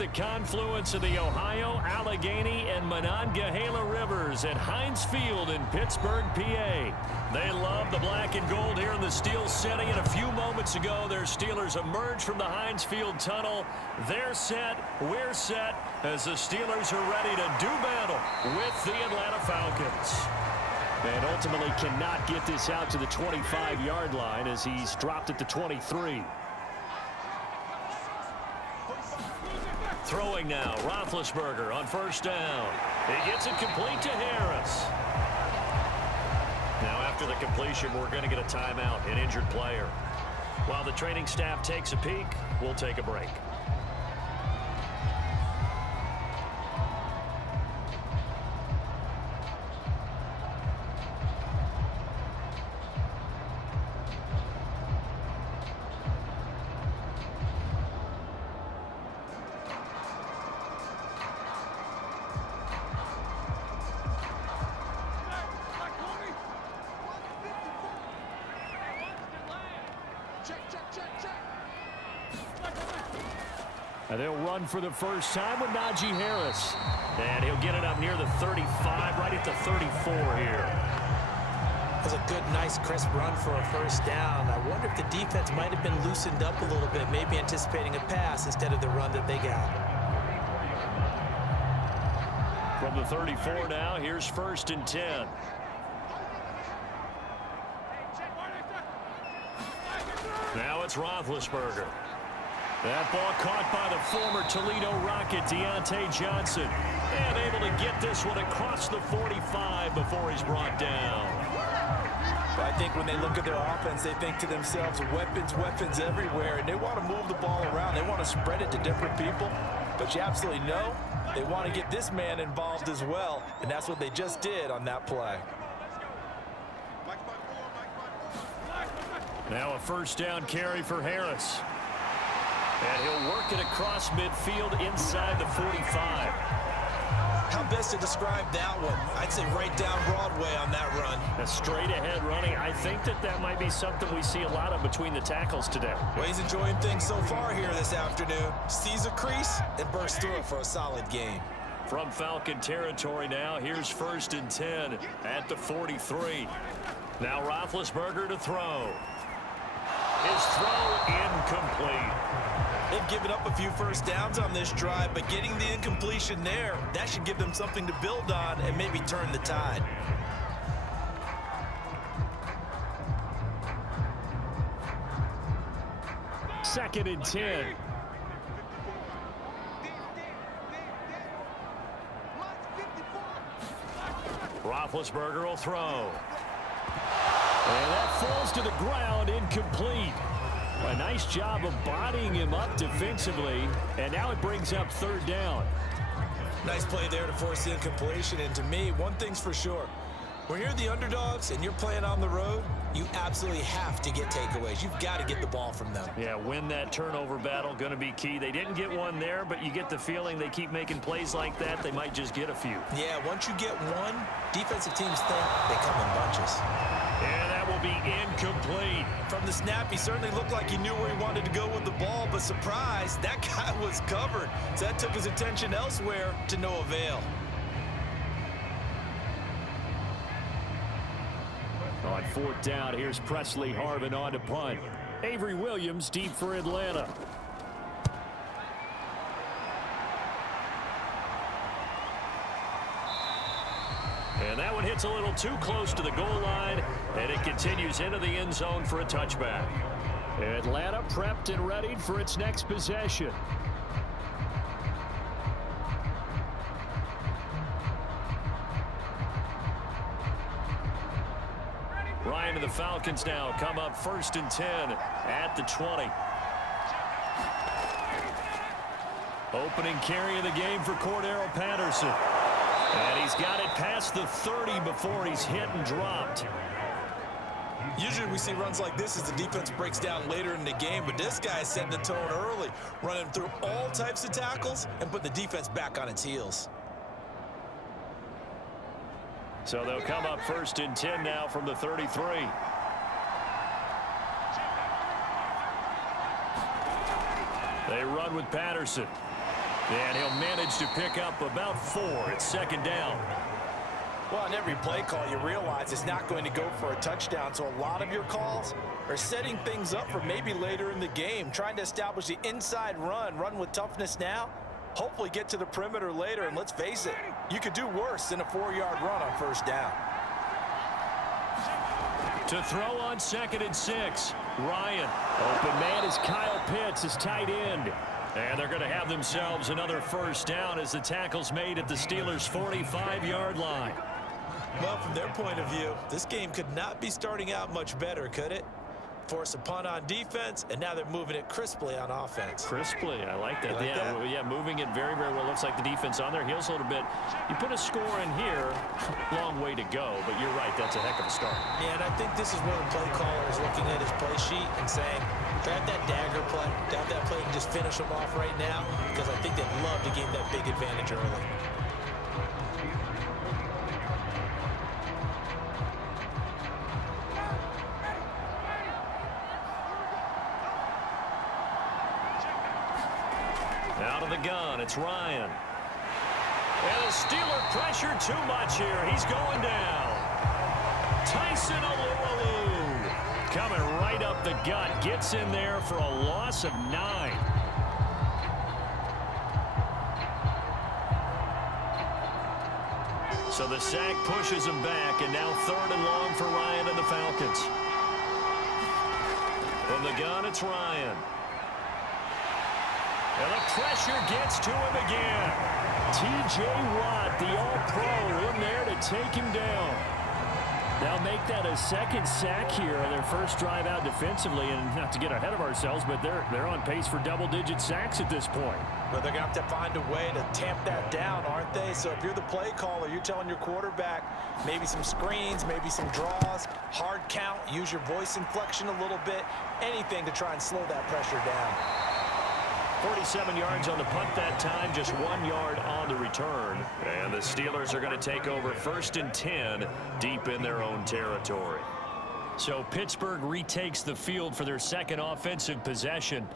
the confluence of the Ohio, Allegheny, and Monongahela Rivers at Heinz Field in Pittsburgh, PA. They love the black and gold here in the Steel City, and a few moments ago, their Steelers emerged from the Heinz Field tunnel. They're set, we're set, as the Steelers are ready to do battle with the Atlanta Falcons. And ultimately cannot get this out to the 25-yard line as he's dropped at the 23. Throwing now, Roethlisberger on first down. He gets it complete to Harris. Now after the completion, we're going to get a timeout, an injured player. While the training staff takes a peek, we'll take a break. And they'll run for the first time with Najee Harris. And he'll get it up near the 35, right at the 34 here. That was a good, nice, crisp run for a first down. I wonder if the defense might have been loosened up a little bit, maybe anticipating a pass instead of the run that they got. From the 34 now, here's 1st and 10. Now it's Roethlisberger. That ball caught by the former Toledo Rocket, Deontay Johnson. And able to get this one across the 45 before he's brought down. But I think when they look at their offense, they think to themselves, weapons, weapons everywhere. And they want to move the ball around. They want to spread it to different people. But you absolutely know they want to get this man involved as well. And that's what they just did on that play. Now a first down carry for Harris. And he'll work it across midfield inside the 45. How best to describe that one? I'd say right down Broadway on that run. A straight ahead running. I think that might be something we see a lot of between the tackles today. Well, he's enjoying things so far here this afternoon. Sees a crease and bursts through it for a solid game. From Falcon territory now, here's 1st and 10 at the 43. Now Roethlisberger to throw. His throw incomplete. They've given up a few first downs on this drive, but getting the incompletion there, that should give them something to build on and maybe turn the tide. Second and 10. Roethlisberger will throw. And that falls to the ground, incomplete. A nice job of bodying him up defensively, and now it brings up 3rd down. Nice play there to force the incompletion, and to me, one thing's for sure. When you're the underdogs and you're playing on the road, you absolutely have to get takeaways. You've got to get the ball from them. Yeah, win that turnover battle, going to be key. They didn't get one there, but you get the feeling they keep making plays like that, they might just get a few. Yeah, once you get one, defensive teams think they come in bunches. And that will be incomplete. From the snap, he certainly looked like he knew where he wanted to go with the ball, but surprise, that guy was covered. So that took his attention elsewhere to no avail. On 4th down, here's Presley Harvin on to punt. Avery Williams deep for Atlanta. And that one hits a little too close to the goal line, and it continues into the end zone for a touchback. Atlanta prepped and readied for its next possession. Ryan and the Falcons now come up 1st and 10 at the 20. Opening carry of the game for Cordero Patterson. And he's got it past the 30 before he's hit and dropped. Usually we see runs like this as the defense breaks down later in the game, but this guy is setting the tone early, running through all types of tackles and put the defense back on its heels. So they'll come up 1st and 10 now from the 33. They run with Patterson. And he'll manage to pick up about 4. It's second down. Well, on every play call, you realize it's not going to go for a touchdown, so a lot of your calls are setting things up for maybe later in the game, trying to establish the inside run with toughness now, hopefully get to the perimeter later, and let's face it, you could do worse than a 4-yard run on first down. To throw on 2nd and 6, Ryan. Open man is Kyle Pitts, his tight end. And they're going to have themselves another first down as the tackle's made at the Steelers' 45-yard line. Well, from their point of view, this game could not be starting out much better, could it? Force a punt on defense, and now they're moving it crisply on offense. Crisply, I like that. Yeah, moving it very, very well. Looks like the defense on their heels a little bit. You put a score in here, long way to go, but you're right, that's a heck of a start. Yeah, and I think this is where the play caller is looking at his play sheet and saying, grab that dagger play, grab that play and just finish them off right now, because I think they'd love to gain that big advantage early. Out of the gun, it's Ryan. And the Steeler pressure too much here. He's going down. Tyson Alualu coming right up the gut. Gets in there for a loss of 9. So the sack pushes him back, and now 3rd and long for Ryan and the Falcons. From the gun, it's Ryan. And the pressure gets to him again. T.J. Watt, the All-Pro, in there to take him down. They'll make that a 2nd sack here on their first drive out defensively, and not to get ahead of ourselves, but they're on pace for double-digit sacks at this point. But they're going to have to find a way to tamp that down, aren't they? So if you're the play caller, you're telling your quarterback maybe some screens, maybe some draws, hard count, use your voice inflection a little bit, anything to try and slow that pressure down. 47 yards on the punt that time, just 1 yard on the return. And the Steelers are going to take over 1st and 10 deep in their own territory. So Pittsburgh retakes the field for their 2nd offensive possession,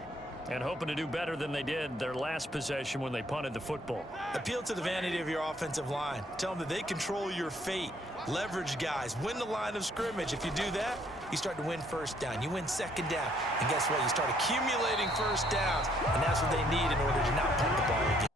and hoping to do better than they did their last possession when they punted the football. Appeal to the vanity of your offensive line. Tell them that they control your fate. Leverage guys. Win the line of scrimmage. If you do that, you start to win first down. You win second down. And guess what? You start accumulating first downs. And that's what they need in order to not punt the ball again.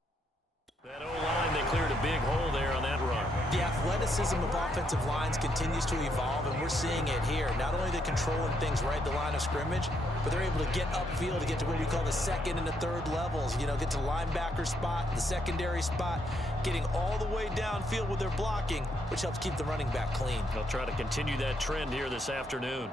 That O-line, they cleared a big hole there on that run. The athleticism of offensive lines continues to evolve, and we're seeing it here. Not only are they controlling things right at the line of scrimmage, but they're able to get upfield to get to what we call the 2nd and the 3rd levels. You know, get to the linebacker spot, the secondary spot, getting all the way downfield with their blocking, which helps keep the running back clean. They'll try to continue that trend here this afternoon.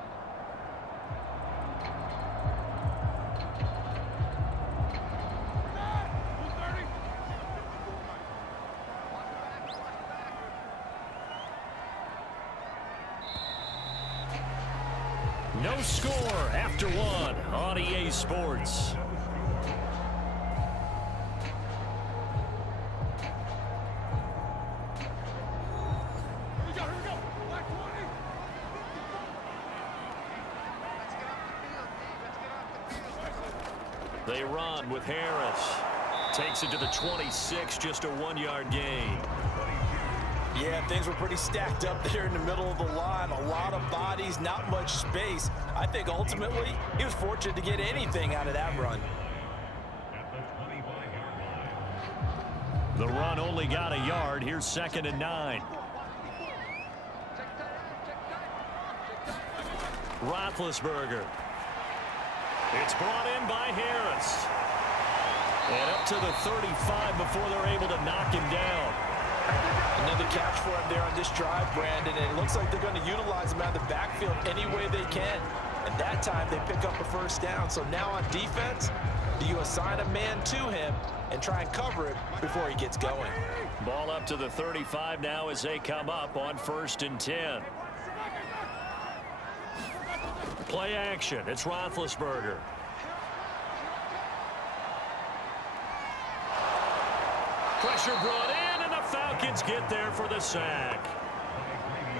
No score after 1 on EA Sports. They run with Harris. Takes it to the 26, just a 1-yard gain. Yeah, things were pretty stacked up there in the middle of the line. A lot of bodies, not much space. I think ultimately he was fortunate to get anything out of that run. The run only got a yard. Here's 2nd and 9. Roethlisberger. It's brought in by Harris. And up to the 35 before they're able to knock him down. Another catch for him there on this drive, Brandon, and it looks like they're going to utilize him out of the backfield any way they can. And that time they pick up a first down. So now on defense, do you assign a man to him and try and cover it before he gets going? Ball up to the 35 now as they come up on 1st and 10. Play action. It's Roethlisberger. Pressure brought in, and the Falcons get there for the sack.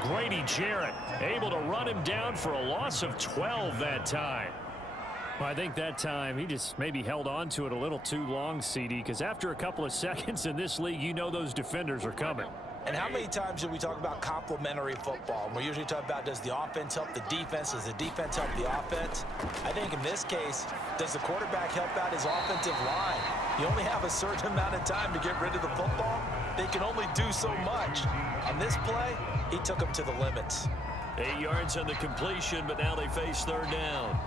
Grady Jarrett able to run him down for a loss of 12 that time. Well, I think that time he just maybe held on to it a little too long, CD, because after a couple of seconds in this league, you know those defenders are coming. And how many times do we talk about complementary football? And we're usually talking about, does the offense help the defense? Does the defense help the offense? I think in this case, does the quarterback help out his offensive line? You only have a certain amount of time to get rid of the football. They can only do so much. On this play, he took them to the limits. 8 yards on the completion, but now they face third down.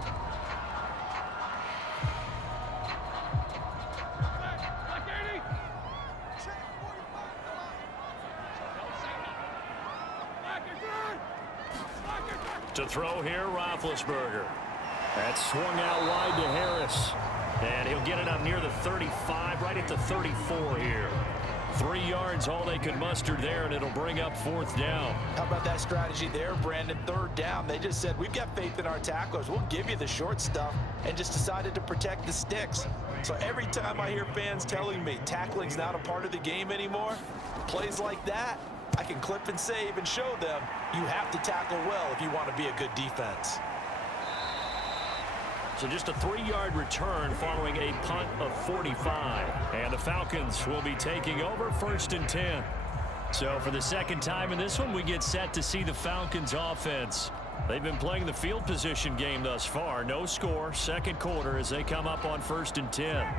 To throw here, Roethlisberger. That's swung out wide to Harris. And he'll get it up near the 35, right at the 34 here. 3 yards, all they could muster there, and it'll bring up fourth down. How about that strategy there, Brandon? Third down. They just said, we've got faith in our tacklers. We'll give you the short stuff, and just decided to protect the sticks. So every time I hear fans telling me tackling's not a part of the game anymore, plays like that, I can clip and save and show them you have to tackle well if you want to be a good defense. So just a 3-yard return following a punt of 45. And the Falcons will be taking over 1st and 10. So for the second time in this one, we get set to see the Falcons offense. They've been playing the field position game thus far. No score, second quarter as they come up on 1st and 10.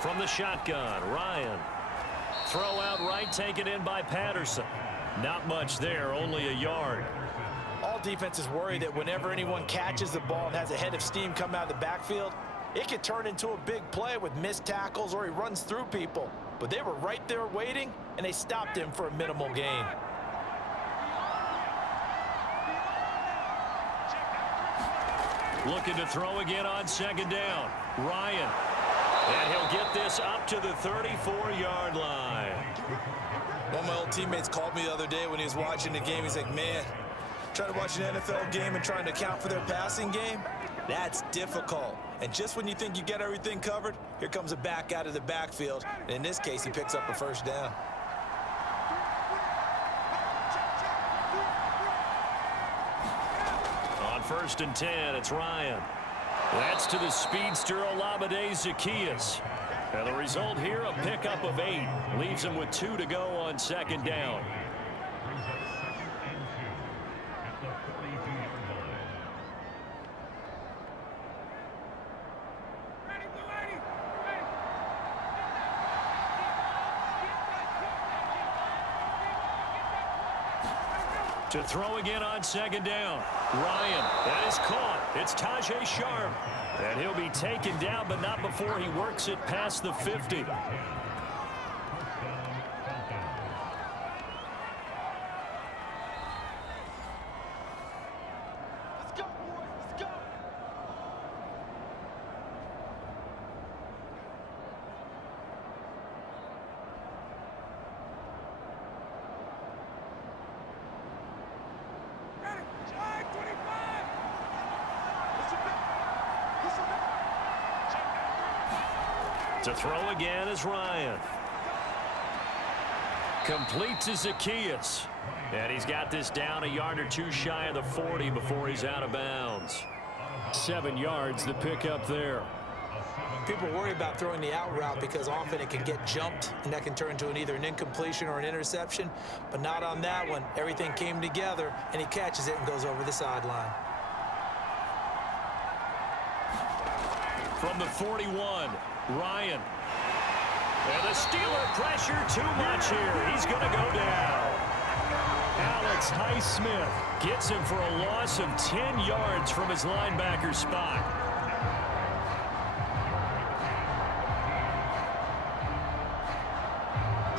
From the shotgun, Ryan. Throw out right, taken in by Patterson. Not much there, only a yard. All defenses worry that whenever anyone catches the ball and has a head of steam come out of the backfield, it could turn into a big play with missed tackles or he runs through people. But they were right there waiting, and they stopped him for a minimal gain. Looking to throw again on second down. Ryan. And he'll get this up to the 34-yard line. One of my old teammates called me the other day when he was watching the game. He's like, man, trying to watch an NFL game and trying to account for their passing game, that's difficult. And just when you think you get everything covered, here comes a back out of the backfield. And in this case, he picks up a first down. On 1st and 10, it's Ryan. That's to the speedster Olamide Zaccheaus. And the result here, a pickup of 8. Leaves him with 2 to go on second down. To throw again on second down. Ryan, that is caught. It's Tajay Sharp. And he'll be taken down, but not before he works it past the 50. To throw again is Ryan. Complete to Zaccheaus. And he's got this down a yard or 2 shy of the 40 before he's out of bounds. 7 yards, the pickup there. People worry about throwing the out route because often it can get jumped, and that can turn into either an incompletion or an interception. But not on that one. Everything came together, and he catches it and goes over the sideline. From the 41, Ryan. And the Steeler pressure too much here. He's going to go down. Alex Highsmith gets him for a loss of 10 yards from his linebacker spot.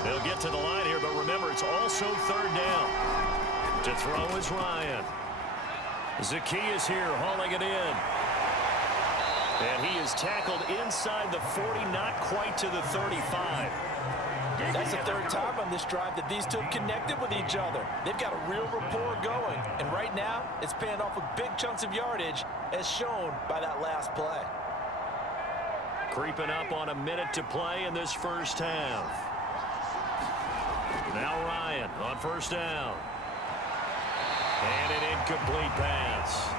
They'll get to the line here, but remember, it's also third down. To throw is Ryan. Zaccheaus here hauling it in. And he is tackled inside the 40, not quite to the 35. That's the third time on this drive that these two have connected with each other. They've got a real rapport going. And right now, it's paying off with big chunks of yardage, as shown by that last play. Creeping up on a minute to play in this first half. Now Ryan on first down. And an incomplete pass.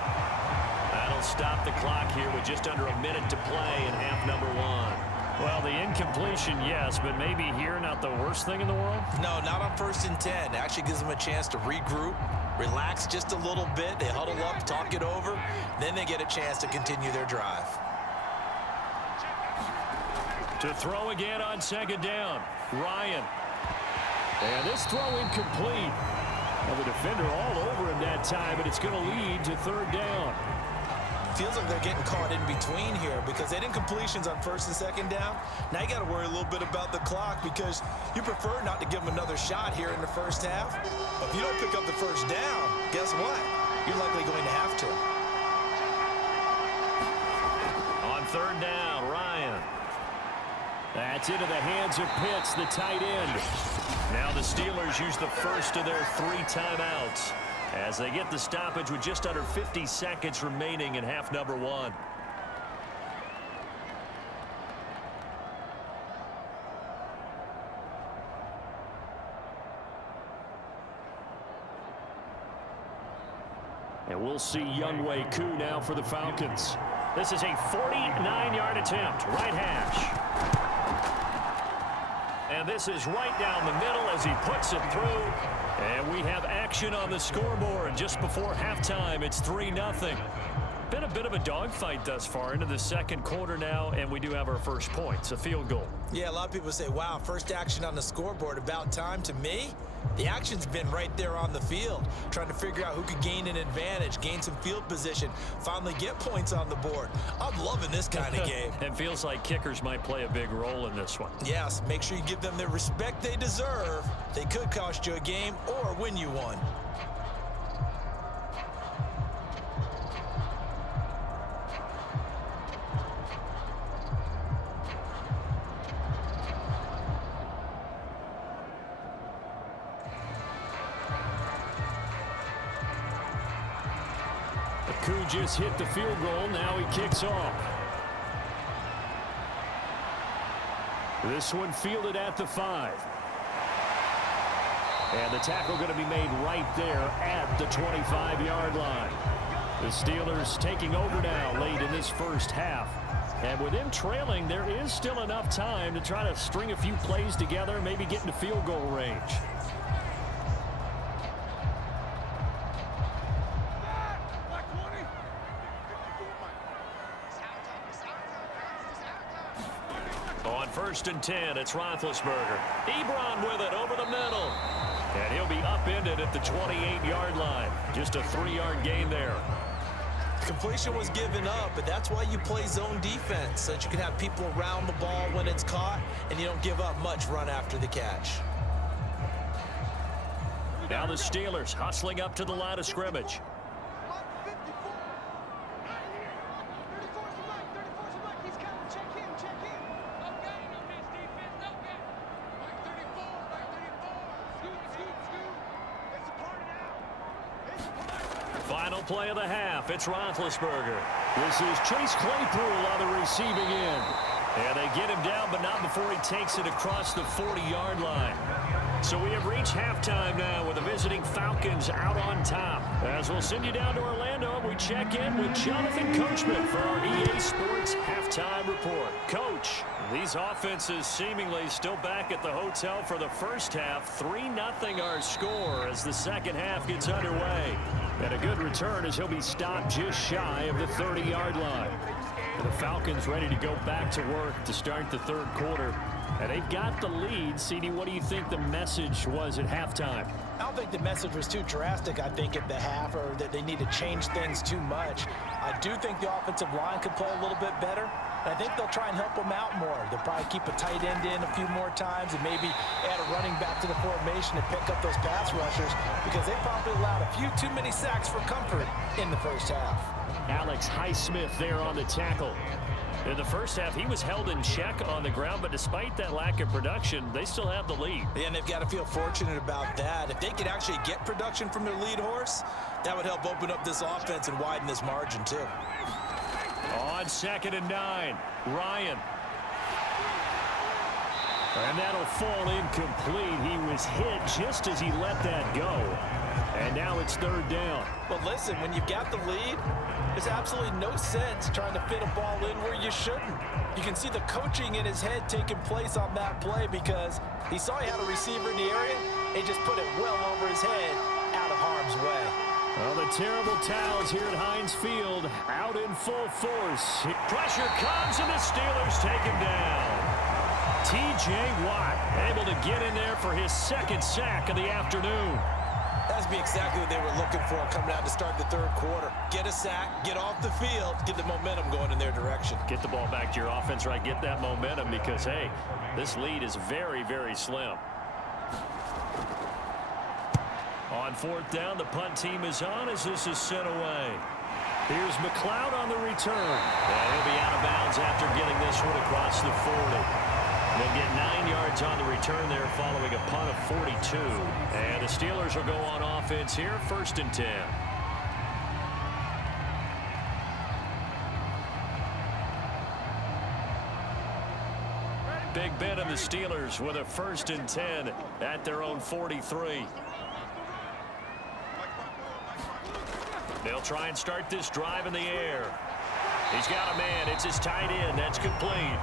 That'll stop the clock here with just under a minute to play in half number one. Well, the incompletion, yes, but maybe here not the worst thing in the world? No, not on 1st and 10. It actually gives them a chance to regroup, relax just a little bit. They huddle up, talk it over. Then they get a chance to continue their drive. To throw again on 2nd down. Ryan. And this throw incomplete. Well, the defender all over him that time, but it's going to lead to 3rd down. Feels like they're getting caught in between here because they didn't completions on 1st and 2nd down. Now you got to worry a little bit about the clock because you prefer not to give them another shot here in the first half. But if you don't pick up the 1st down, guess what? You're likely going to have to. On 3rd down, Ryan. That's into the hands of Pitts, the tight end. Now the Steelers use the first of their 3 timeouts as they get the stoppage with just under 50 seconds remaining in half number one. And we'll see Younghoe Koo now for the Falcons. This is a 49-yard attempt, right hash. And this is right down the middle as he puts it through. And we have action on the scoreboard just before halftime. It's 3-0. Been a bit of a dogfight thus far into the 2nd quarter now, and we do have our first points, a field goal. Yeah, a lot of people say, wow, first action on the scoreboard, about time. To me, the action's been right there on the field, trying to figure out who could gain an advantage, gain some field position, finally get points on the board. I'm loving this kind of game. It feels like kickers might play a big role in this one. Yes, make sure you give them the respect they deserve. They could cost you a game or win you one. Koo just hit the field goal. Now he kicks off. This one fielded at the 5. And the tackle going to be made right there at the 25-yard line. The Steelers taking over now late in this first half. And with them trailing, there is still enough time to try to string a few plays together, maybe get into field goal range. On 1st and 10, it's Roethlisberger. Ebron with it over the middle. And he'll be upended at the 28-yard line. Just a 3-yard gain there. Completion was given up, but that's why you play zone defense, so that you can have people around the ball when it's caught, and you don't give up much run after the catch. Now the Steelers hustling up to the line of scrimmage. Final play of the half. It's Roethlisberger. This is Chase Claypool on the receiving end. And they get him down, but not before he takes it across the 40-yard line. So we have reached halftime now with the visiting Falcons out on top. As we'll send you down to Orlando, we check in with Jonathan Coachman for our EA Sports Halftime Report. Coach, these offenses seemingly still back at the hotel for the first half. 3-0 our score as the second half gets underway. And a good return as he'll be stopped just shy of the 30-yard line. And the Falcons ready to go back to work to start the 3rd quarter. And they've got the lead. CD, what do you think the message was at halftime? I don't think the message was too drastic, I think, at the half, or that they need to change things too much. I do think the offensive line could play a little bit better. And I think they'll try and help them out more. They'll probably keep a tight end in a few more times and maybe add a running back to the formation to pick up those pass rushers, because they probably allowed a few too many sacks for comfort in the first half. Alex Highsmith there on the tackle. In the first half, he was held in check on the ground, but despite that lack of production, they still have the lead. Yeah, and they've got to feel fortunate about that. If they could actually get production from their lead horse, that would help open up this offense and widen this margin, too. On 2nd and 9, Ryan. And that'll fall incomplete. He was hit just as he let that go. And now it's third down. But listen, when you've got the lead, there's absolutely no sense trying to fit a ball in where you shouldn't. You can see the coaching in his head taking place on that play because he saw he had a receiver in the area and just put it well over his head out of harm's way. Well, the terrible towels here at Heinz Field out in full force. Pressure comes and the Steelers take him down. T.J. Watt able to get in there for his second sack of the afternoon. That's be exactly what they were looking for coming out to start the third quarter. Get a sack, get off the field, get the momentum going in their direction. Get the ball back to your offense, right? Get that momentum because, hey, this lead is very, very slim. On fourth down, the punt team is on as this is sent away. Here's McLeod on the return. And he'll be out of bounds after getting this one across the 40. They'll get 9 yards on the return there following a punt of 42. And the Steelers will go on offense here, 1st and 10. Big Ben and the Steelers with a 1st and 10 at their own 43. They'll try and start this drive in the air. He's got a man. It's his tight end. That's complete.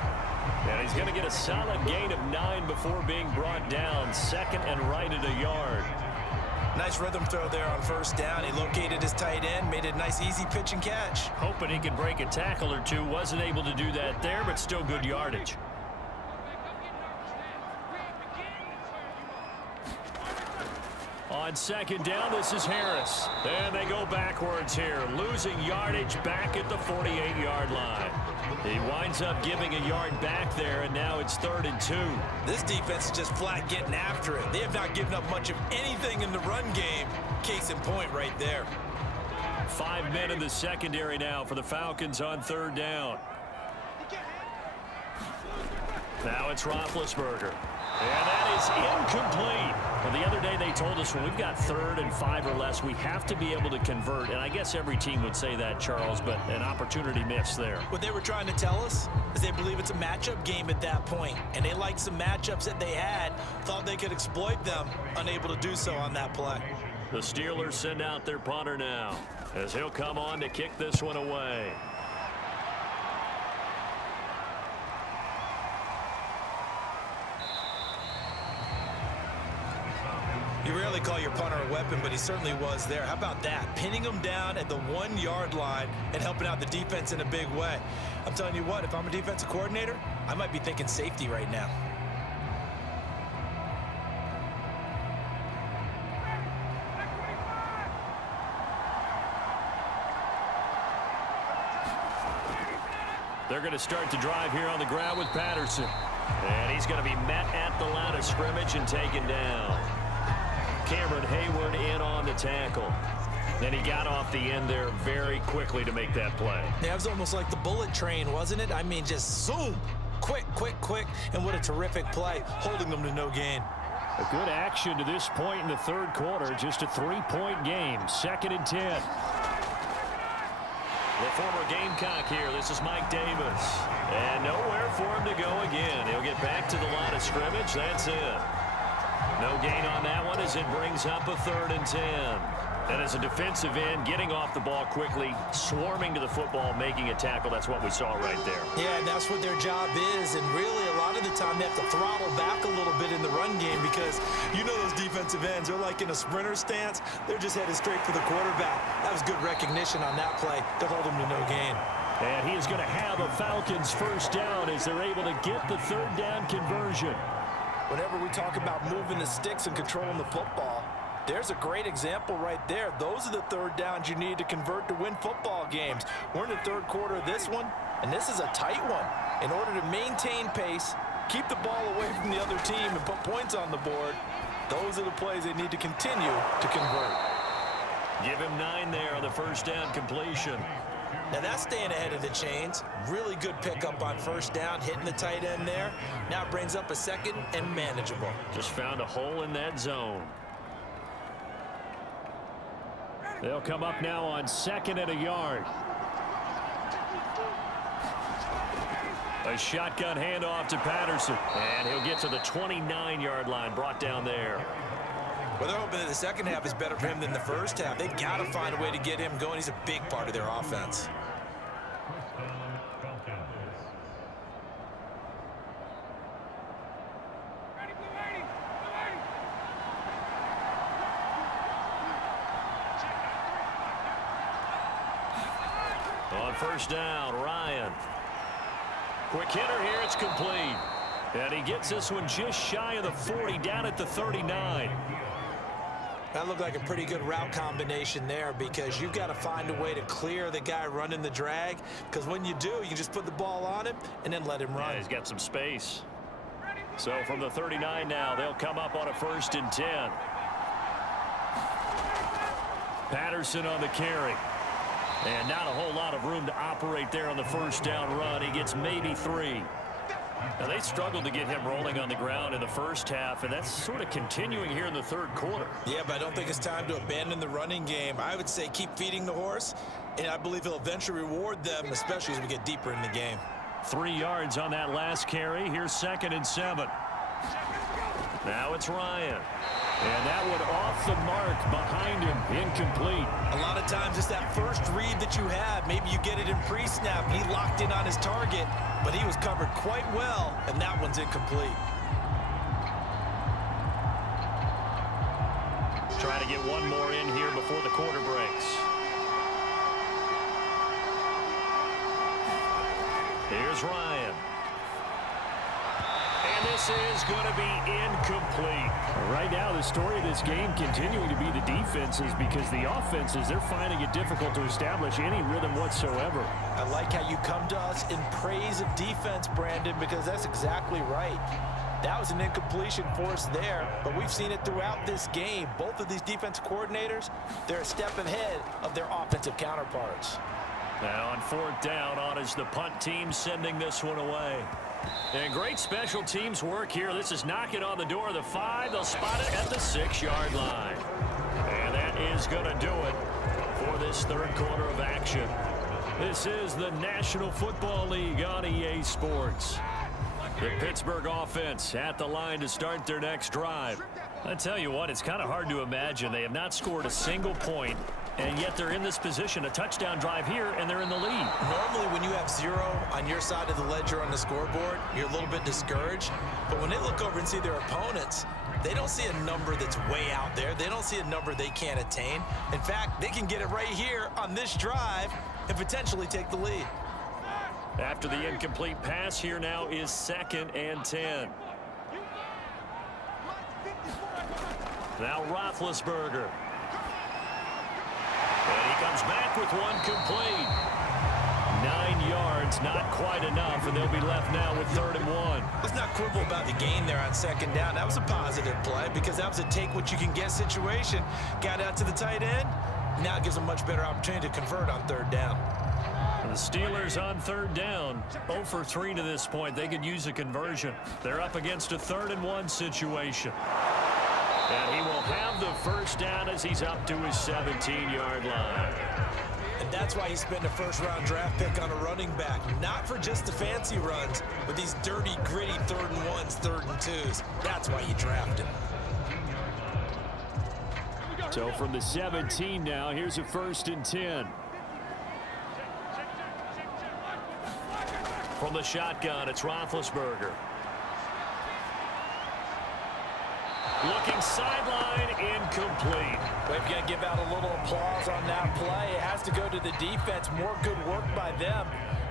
And he's going to get a solid gain of 9 before being brought down. 2nd and right at a yard. Nice rhythm throw there on 1st down. He located his tight end, made it a nice easy pitch and catch. Hoping he could break a tackle or two. Wasn't able to do that there, but still good yardage. On 2nd down, this is Harris. And they go backwards here, losing yardage back at the 48-yard line. He winds up giving a yard back there, and now it's 3rd and 2. This defense is just flat getting after it. They have not given up much of anything in the run game. Case in point right there. 5 men in the secondary now for the Falcons on 3rd down. Now it's Roethlisberger. And that is incomplete. Well, the other day they told us when we've got 3rd and 5 or less, we have to be able to convert. And I guess every team would say that, Charles, but an opportunity missed there. What they were trying to tell us is they believe it's a matchup game at that point. And they liked some matchups that they had, thought they could exploit them, unable to do so on that play. The Steelers send out their punter now as he'll come on to kick this one away. You rarely call your punter a weapon, but he certainly was there. How about that? Pinning him down at the 1-yard line and helping out the defense in a big way. I'm telling you what, if I'm a defensive coordinator, I might be thinking safety right now. They're going to start the drive here on the ground with Patterson. And he's going to be met at the line of scrimmage and taken down. Cameron Hayward in on the tackle. Then he got off the end there very quickly to make that play. Yeah, it was almost like the bullet train, wasn't it? I mean, just zoom. Quick, quick, quick. And what a terrific play, holding them to no gain. A good action to this point in the 3rd quarter. Just a 3-point game. 2nd and 10. The former Gamecock here. This is Mike Davis. And nowhere for him to go again. He'll get back to the line of scrimmage. That's it. No gain on that one as it brings up a 3rd and 10. And as a defensive end, getting off the ball quickly, swarming to the football, making a tackle. That's what we saw right there. Yeah, and that's what their job is. And really, a lot of the time, they have to throttle back a little bit in the run game because you know those defensive ends, they're like in a sprinter stance. They're just headed straight for the quarterback. That was good recognition on that play to hold them to no gain. And he is going to have a Falcons 1st down as they're able to get the 3rd down conversion. Whenever we talk about moving the sticks and controlling the football, there's a great example right there. Those are the 3rd downs you need to convert to win football games. We're in the 3rd quarter of this one, and this is a tight one. In order to maintain pace, keep the ball away from the other team, and put points on the board, those are the plays they need to continue to convert. Give him 9 there on the 1st down completion. Now that's staying ahead of the chains. Really good pickup on 1st down, hitting the tight end there. Now it brings up a 2nd and manageable. Just found a hole in that zone. They'll come up now on 2nd and a yard. A shotgun handoff to Patterson. And he'll get to the 29-yard line, brought down there. Well, they're hoping that the second half is better for him than the first half. They've got to find a way to get him going. He's a big part of their offense. On first down, Ryan. Quick hitter here, it's complete. And he gets this one just shy of the 40, down at the 39. That looked like a pretty good route combination there, because you've got to find a way to clear the guy running the drag, because when you do, you can just put the ball on him and then let him run. Yeah, he's got some space. So from the 39 now, they'll come up on a 1st and 10. Patterson on the carry. And not a whole lot of room to operate there on the first down run. He gets maybe 3. Now, they struggled to get him rolling on the ground in the first half, and that's sort of continuing here in the third quarter. Yeah, but I don't think it's time to abandon the running game. I would say keep feeding the horse, and I believe he'll eventually reward them, especially as we get deeper in the game. 3 yards on that last carry. Here's 2nd and 7. Now it's Ryan. And that one off the mark behind him, incomplete. A lot of times it's that first read that you have. Maybe you get it in pre-snap, and he locked in on his target, but he was covered quite well, and that one's incomplete. Trying to get one more in here before the quarter breaks. Here's Ryan. And this is going to be incomplete. Right now, the story of this game continuing to be the defenses, because the offenses, they're finding it difficult to establish any rhythm whatsoever. I like how you come to us in praise of defense, Brandon, because that's exactly right. That was an incompletion for us there, but we've seen it throughout this game. Both of these defensive coordinators, they're a step ahead of their offensive counterparts. Now on 4th down, on is the punt team sending this one away. And great special teams work here. This is knocking on the door of the 5. They'll spot it at the 6-yard line. And that is going to do it for this third quarter of action. This is the National Football League on EA Sports. The Pittsburgh offense at the line to start their next drive. I tell you what, it's kind of hard to imagine. They have not scored a single point, and yet they're in this position, a touchdown drive here, and they're in the lead. Normally, when you have 0 on your side of the ledger on the scoreboard, you're a little bit discouraged. But when they look over and see their opponents, they don't see a number that's way out there. They don't see a number they can't attain. In fact, they can get it right here on this drive and potentially take the lead. After the incomplete pass, here now is 2nd and 10. Now Roethlisberger. And he comes back with one complete. 9 yards, not quite enough, and they'll be left now with 3rd and 1. Let's not quibble about the gain there on 2nd down. That was a positive play, because that was a take-what-you-can-get situation. Got out to the tight end. Now it gives them a much better opportunity to convert on 3rd down. The Steelers on 3rd down, 0 for 3 to this point. They could use a conversion. They're up against a 3rd and 1 situation. And he will have the first down as he's up to his 17-yard line. And that's why you spend a first-round draft pick on a running back. Not for just the fancy runs, but these dirty, gritty 3rd and 1s, 3rd and 2s. That's why you draft him. So from the 17 now, here's a 1st and 10. From the shotgun, it's Roethlisberger. Looking sideline, incomplete. We've got to give out a little applause on that play. It has to go to the defense. More good work by them.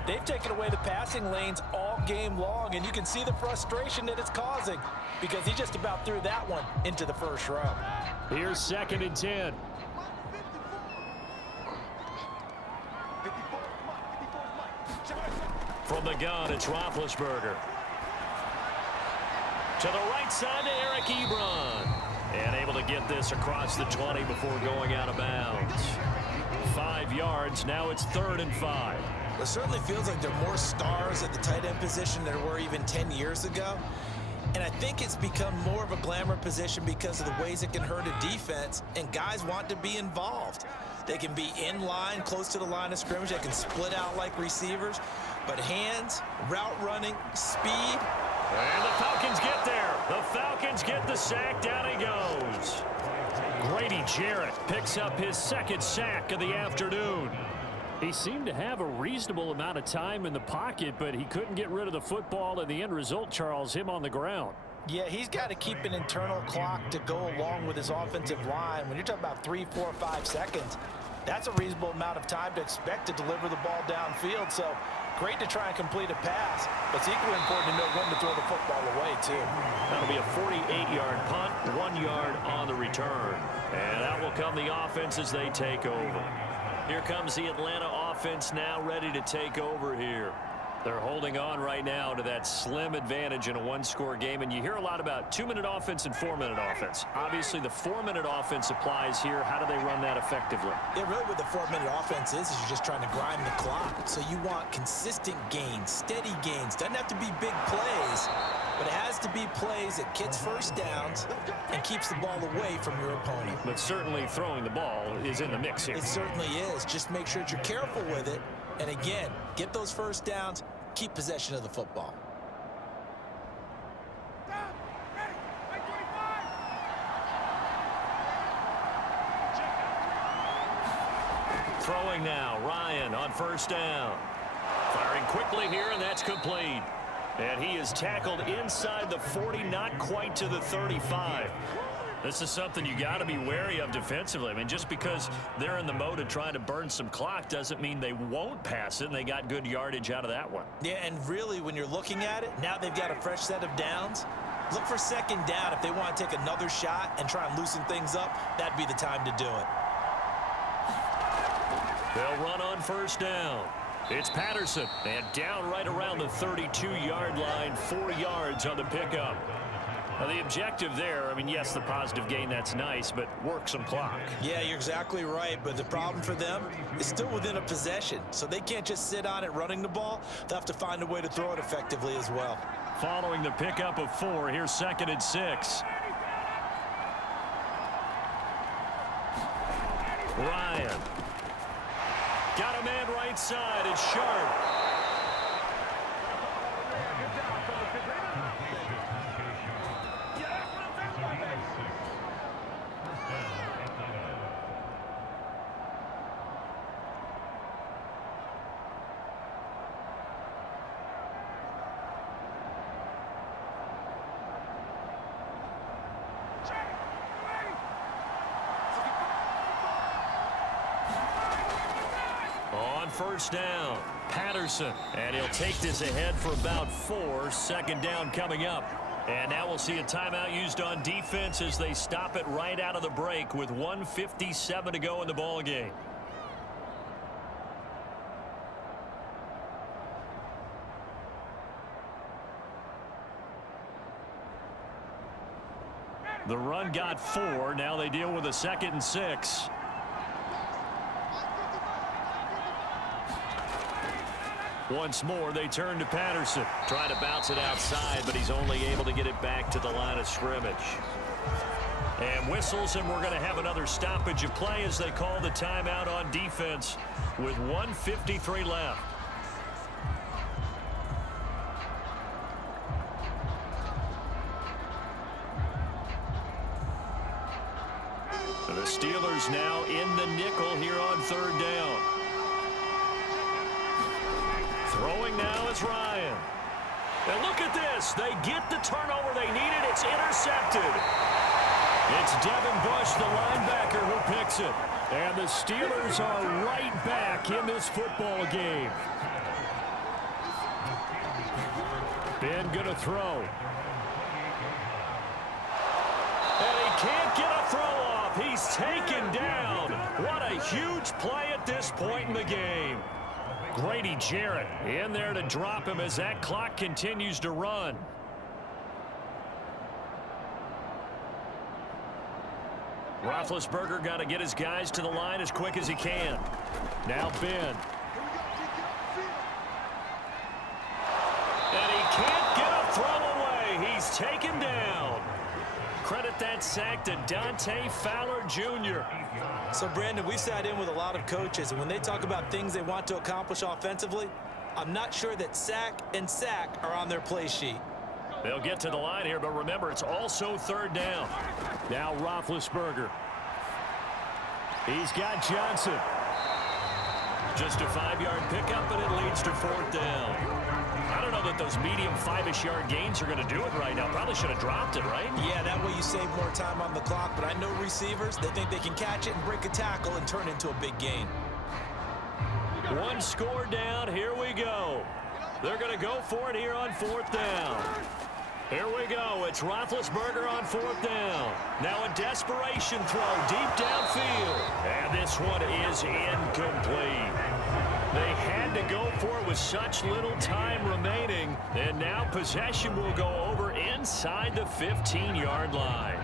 They've taken away the passing lanes all game long, and you can see the frustration that it's causing, because he just about threw that one into the first row. Here's 2nd and 10. From the gun, it's Roethlisberger. To the right side to Eric Ebron. And able to get this across the 20 before going out of bounds. 5 yards, now it's 3rd and 5. It certainly feels like there are more stars at the tight end position than there were even 10 years ago. And I think it's become more of a glamour position because of the ways it can hurt a defense, and guys want to be involved. They can be in line, close to the line of scrimmage. They can split out like receivers. But hands, route running, speed. And the Falcons get there. The Falcons get the sack. Down he goes. Grady Jarrett picks up his second sack of the afternoon. He seemed to have a reasonable amount of time in the pocket, but he couldn't get rid of the football, and the end result, Charles, him on the ground. Yeah, he's got to keep an internal clock to go along with his offensive line. When you're talking about 3, 4, 5 seconds, that's a reasonable amount of time to expect to deliver the ball downfield. So great to try and complete a pass, but it's equally important to know when to throw the football away, too. That'll be a 48-yard punt, 1 yard on the return. And out will come the offense as they take over. Here comes the Atlanta offense now ready to take over here. They're holding on right now to that slim advantage in a one-score game. And you hear a lot about 2-minute offense and 4-minute offense. Obviously, the 4-minute offense applies here. How do they run that effectively? Yeah, really what the 4-minute offense is you're just trying to grind the clock. So you want consistent gains, steady gains. Doesn't have to be big plays, but it has to be plays that gets first downs and keeps the ball away from your opponent. But certainly throwing the ball is in the mix here. It certainly is. Just make sure that you're careful with it. And again, get those first downs. Keep possession of the football. Throwing now, Ryan on first down. Firing quickly here, and that's complete. And he is tackled inside the 40, not quite to the 35. This is something you got to be wary of defensively. I mean, just because they're in the mode of trying to burn some clock doesn't mean they won't pass it, and they got good yardage out of that one. Yeah, and really, when you're looking at it, now they've got a fresh set of downs. Look for second down. If they want to take another shot and try and loosen things up, that'd be the time to do it. They'll run on first down. It's Patterson, and down right around the 32-yard line, 4 yards on the pickup. Now, the objective there, I mean, yes, the positive gain, that's nice, but work some clock. Yeah, you're exactly right, but the problem for them is still within a possession, so they can't just sit on it running the ball. They'll have to find a way to throw it effectively as well. Following the pickup of 4, here's 2nd and 6. Ryan. Got a man right side. It's Sharp. First down, Patterson, and he'll take this ahead for about 4. Second down coming up. And now we'll see a timeout used on defense as they stop it right out of the break with 1:57 to go in the ball game. The run got 4. Now they deal with a 2nd and 6. Once more, they turn to Patterson. Trying to bounce it outside, but he's only able to get it back to the line of scrimmage. And whistles, and we're going to have another stoppage of play as they call the timeout on defense with 1:53 left. The Steelers now in the nickel here on 3rd down. Throwing now is Ryan. And look at this. They get the turnover they needed. It's intercepted. It's Devin Bush, the linebacker, who picks it. And the Steelers are right back in this football game. Ben going to throw. And he can't get a throw off. He's taken down. What a huge play at this point in the game. Grady Jarrett in there to drop him as that clock continues to run. Roethlisberger got to get his guys to the line as quick as he can. Now Ben. And he can't get a throw away. He's taken down. Credit that sack to Dante Fowler Jr. So, Brandon, we sat in with a lot of coaches, and when they talk about things they want to accomplish offensively, I'm not sure that sack and sack are on their play sheet. They'll get to the line here, but remember, it's also 3rd down. Now Roethlisberger He's got Johnson. Just a 5-yard pickup, and it leads to 4th down. I don't know that those medium 5-ish yard gains are going to do it right now. Probably should have dropped it, right? Yeah, that way you save more time on the clock. But I know receivers, they think they can catch it and break a tackle and turn it into a big gain. One score down. Here we go. They're going to go for it here on 4th down. Here we go. It's Roethlisberger on 4th down. Now a desperation throw deep downfield. And this one is incomplete. They had to go for it with such little time remaining. And now possession will go over inside the 15-yard line.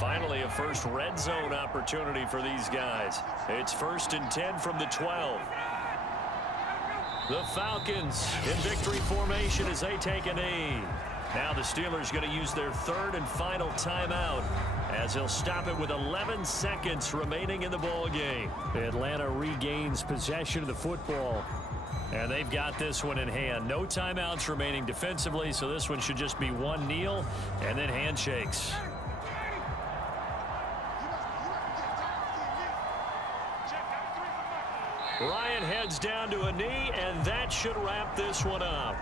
Finally, a first red zone opportunity for these guys. It's 1st and 10 from the 12. The Falcons in victory formation as they take a knee. Now the Steelers going to use their 3rd and final timeout as they'll stop it with 11 seconds remaining in the ball game. Atlanta regains possession of the football. And they've got this one in hand. No timeouts remaining defensively, so this one should just be one kneel and then handshakes. Ryan heads down to a knee, and that should wrap this one up.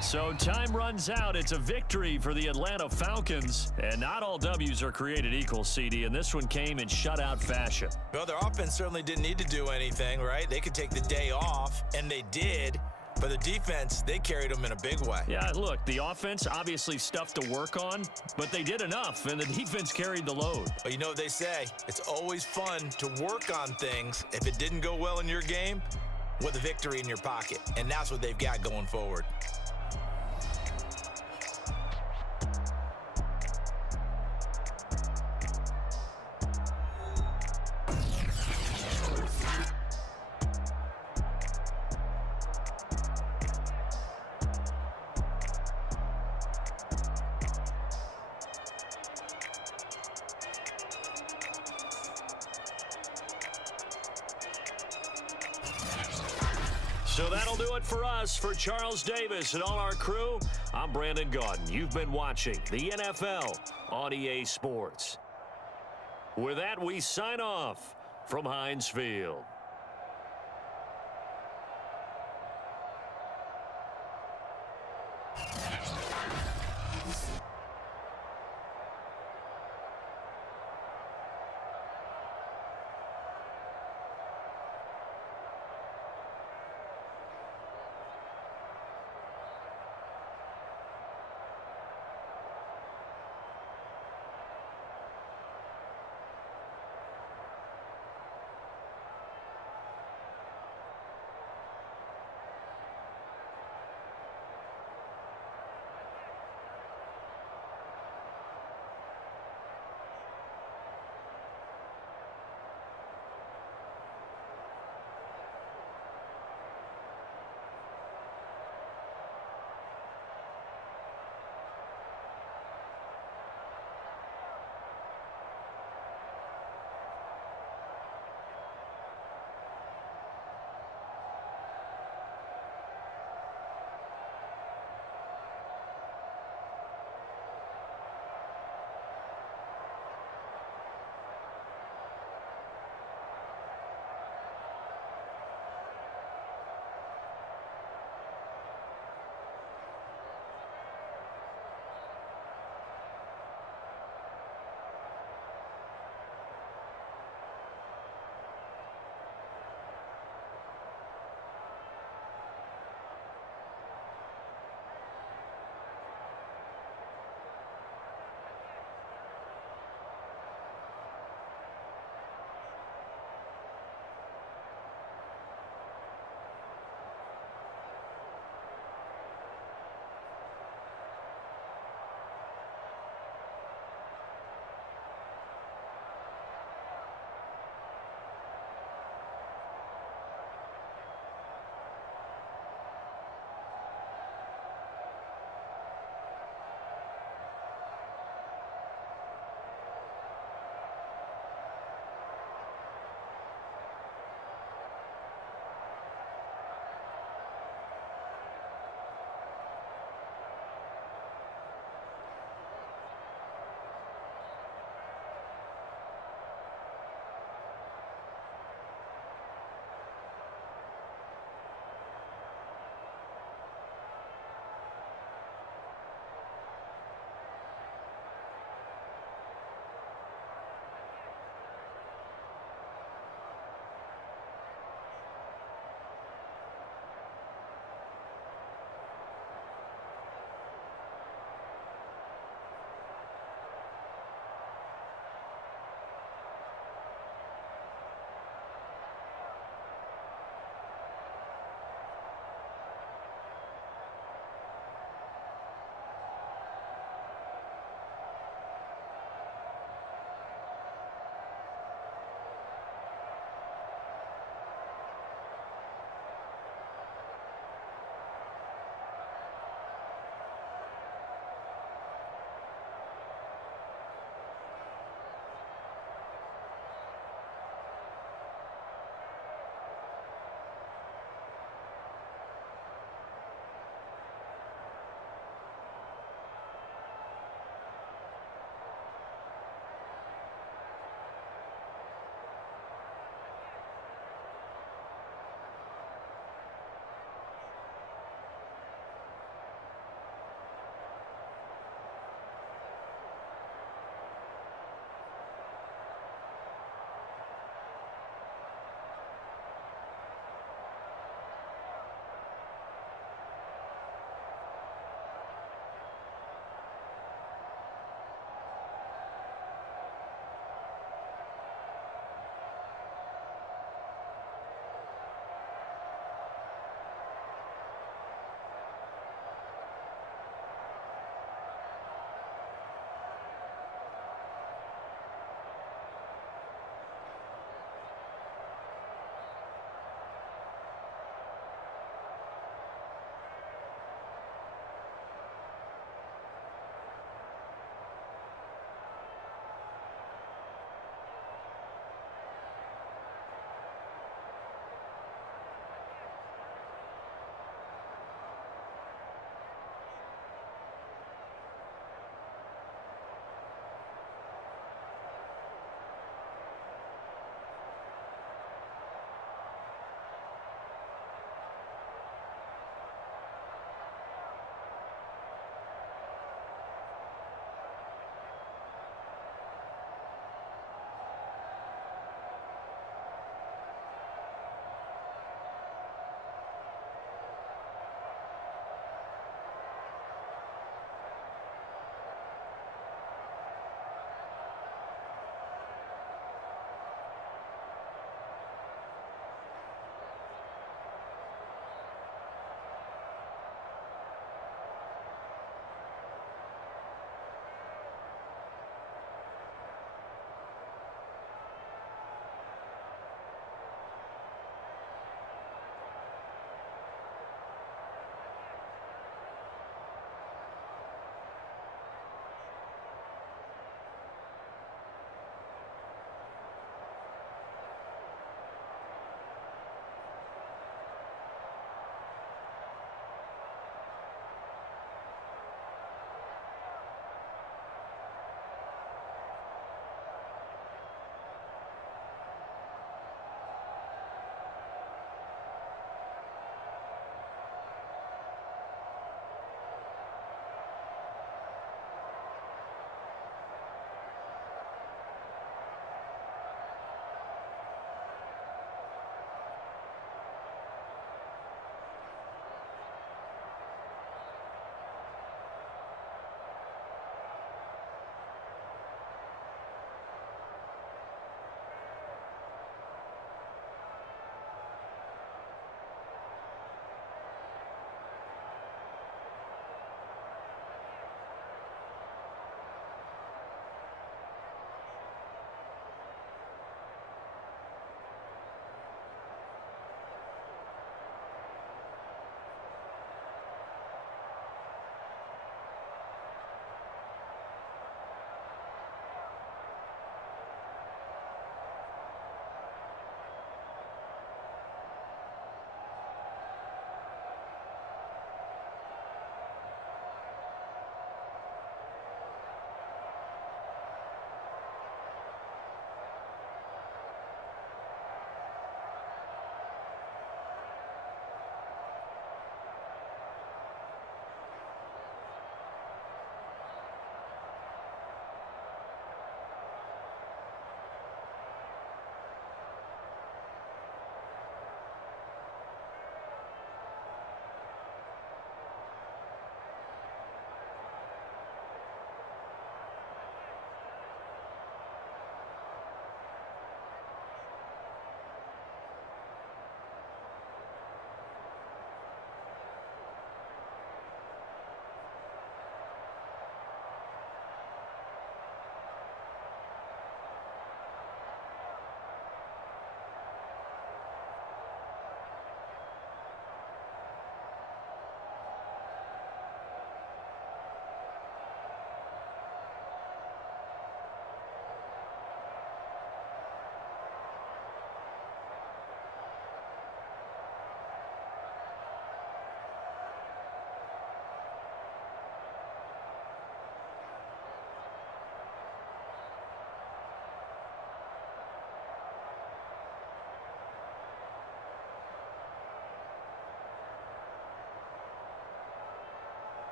So time runs out. It's a victory for the Atlanta Falcons. And not all W's are created equal, CD, and this one came in shutout fashion. Well, their offense certainly didn't need to do anything, right? They could take the day off, and they did. But the defense, they carried them in a big way. Yeah, look, the offense, obviously stuff to work on, but they did enough, and the defense carried the load. But you know what they say, it's always fun to work on things. If it didn't go well in your game, with a victory in your pocket. And that's what they've got going forward. So that'll do it for us. For Charles Davis and all our crew, I'm Brandon Gaudin. You've been watching the NFL on EA Sports. With that, we sign off from Heinz Field.